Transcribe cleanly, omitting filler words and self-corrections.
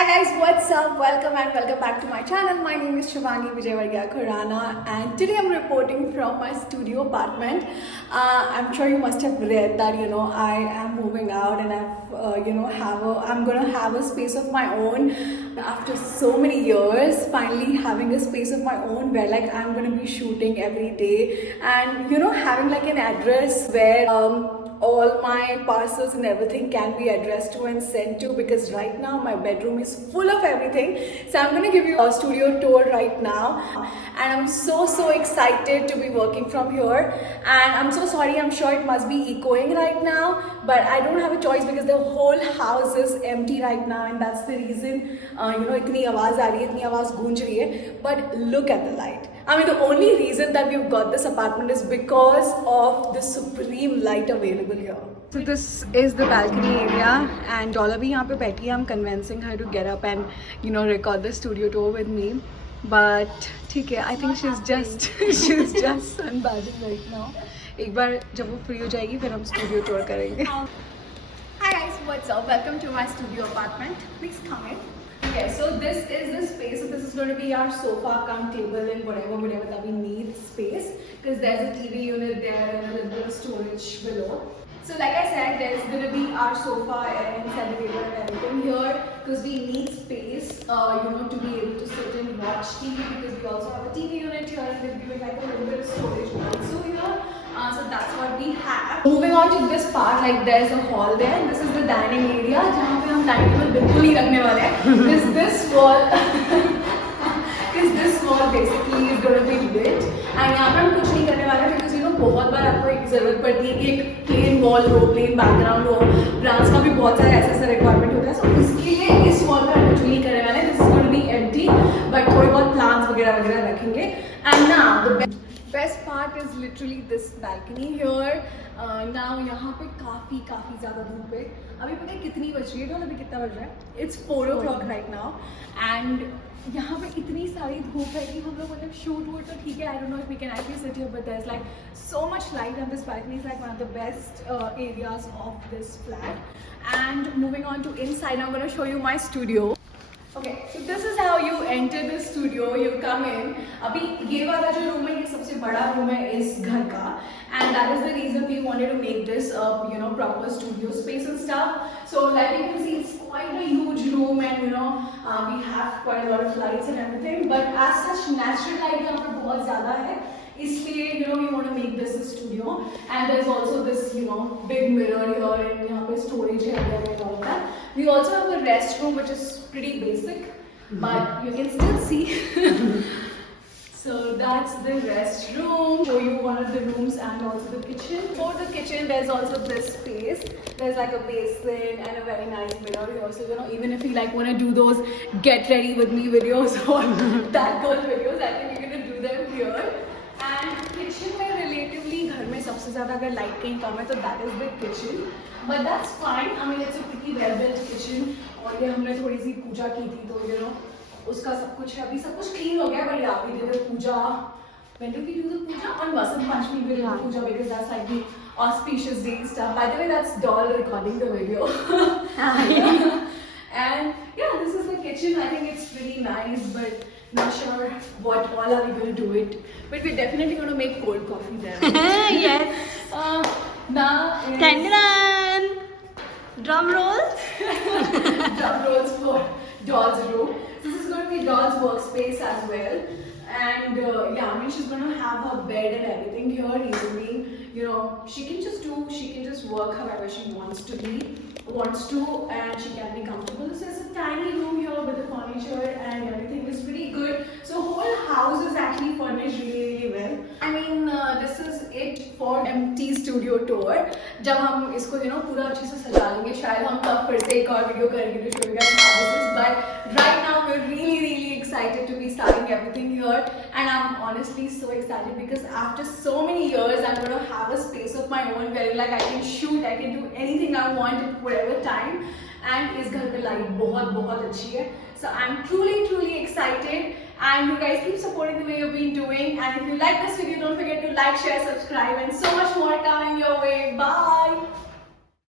Hi guys, what's up? Welcome back to my channel. My name is Shiwangi Vijaywargiya Khurana and today I'm reporting from my studio apartment. I'm sure you must have read that I am moving out and I'm gonna have a space of my own after so many years. Finally having a space of my own where like I'm gonna be shooting every day and having like an address where all my parcels and everything can be addressed to and sent to, because right now my bedroom is full of everything. So I'm going to give you a studio tour right now and I'm so excited to be working from here. And I'm so sorry, I'm sure it must be echoing right now, but I don't have a choice because the whole house is empty right now and that's the reason itni आवाज आ रही है, इतनी आवाज गूंज रही है. But look at the light. I mean, the only reason that we've got this apartment is because of the supreme light available here. So this is the balcony area and Dollar bhi yahan pe baiti hai. I'm convincing her to get up and record the studio tour with me. But theek hai, I think she's just sunbathing right now. एक बार जब वो free हो जाएगी फिर हम studio tour करेंगे. Hi guys, what's up? Welcome to my studio apartment. Please come in. Okay, so this is the space. So this is going to be our sofa, cum table, and whatever that we need space. Because there's a TV unit there and a little bit of storage below. So like I said, there's going to be our sofa and center table and everything here. Because we need space, to be able to sit and watch TV. Because we also have a TV unit here and we'll be with like a little bit of storage also here. So that's what we have. Moving on to this part, like there's a hall there and this is the dining area जहाँ पे हम dining table बिल्कुल ही रखने वाले हैं. This wall basically is going to be lit and यहाँ पे हम कुछ नहीं करने वाले because बहुत बार आपको एक ज़रूरत पड़ती है कि एक plain wall हो, plain background हो. Brands का भी बहुत सारे ऐसे requirement होता है. So इसके लिए इस wall पे हम कुछ नहीं करने वाले. This is going to be empty, but थोड़े बहुत plants वगैरह रखेंगे. And now the best part is literally this balcony here. Now यहाँ पे काफ़ी ज़्यादा धूप है. अभी पता है कितनी बज रही है? अभी कितना बज रहा है? It's 4 o'clock right now. And यहाँ पे इतनी सारी धूप है कि हम लोग मतलब शूट वूट तो ठीक है. I don't know if we can actually sit here, but there's like so much light and this balcony is like one of the best areas of this flat. And moving on to inside, I'm going to show you my studio. Okay, so this is how you enter the studio. You come in. अभी ये वाला जो room है ये सबसे बड़ा room है इस घर का, and that is the reason we wanted to make this proper studio space and stuff. So like you can see, it's quite a huge room, and we have quite a lot of lights and everything. But as such, natural light यहाँ पे बहुत ज़्यादा है. इसलिए we want to make this a studio, and there's also this big mirror here, and यहाँ पे storage area and all that. We also have a restroom which is pretty basic, but you can still see. So that's the restroom. Show you one of the rooms and also the kitchen. For the kitchen, there's also this space. There's like a basin and a very nice mirror here. So even if you like want to do those get ready with me videos or that girl videos, I think you're gonna do them here. And kitchen में relatively घर में सबसे ज़्यादा अगर light कहीं कम है तो that is the kitchen. But that's fine. I mean it's a pretty well built kitchen. और ये हमने थोड़ी सी पूजा की थी तो उसका सब कुछ अभी सब कुछ clean हो गया. But yeah, we did a puja. When did we do the puja? On Vasant Panchami we did the puja because that's like the auspicious day stuff. By the way, that's Doll recording the video. And yeah, this is the kitchen. I think it's pretty nice, but not sure what all are we going to do it. But we're definitely going to make cold coffee there. Yes. Now is... Tandaran! Drum rolls? Drum rolls for Doll's room. This is going to be Doll's workspace as well. And yeah, I mean she's going to have her bed and everything here easily. She can just work however she wants to, and she can be comfortable. This is a tiny room here with the furniture and everything is pretty good. So whole house is actually furnished really well. I mean this is it for empty studio tour. जब हम इसको पूरा अच्छे से सजा लेंगे शायद हम तब फिर से एक और वीडियो करेंगे to show you guys how this is. But right now we're really excited to be starting everything here, and I'm honestly so excited because after so many years I'm going to have a space of my own where like I can shoot, I can do anything I want at whatever time. And इस घर पे light बहुत अच्छी है. So I'm truly excited, and you guys keep supporting the way you've been doing. And if you like this video, don't forget to like, share, subscribe, and so much more coming your way. Bye.